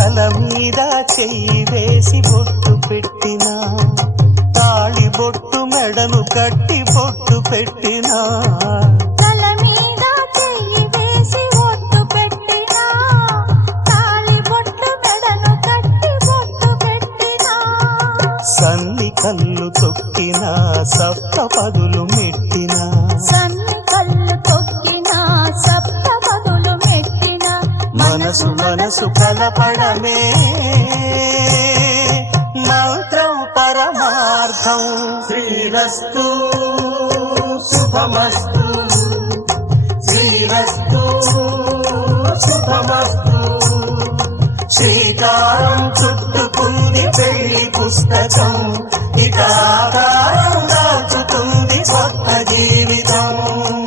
తల మీద చెయ్యి వేసి బొట్టు పెట్టినా, తాళి బొట్టు మెడను కట్టి బొట్టు పెట్టినా, తల మీద చెయ్యి వేసి బొట్టు పెట్టినా, తాళి బొట్టు మెడను కట్టి బొట్టు పెట్టినా, సన్ని కళ్ళు తొక్కినా సప్త పదులు మెట్టినా, సన్ని కళ్ళు తొక్కినా సప్త పదులు మెట్టినా, మనసు మనసు కలపడమే మంత్రం పరమార్థం. శ్రీరస్తు శుభమస్తు, శ్రీరస్తు శుభమస్తు. శ్రీకారం చుట్టుకుంది పెళ్లి పుస్తకం, ఇక ఆకారం దాచుతుంది కొత్త జీవితం.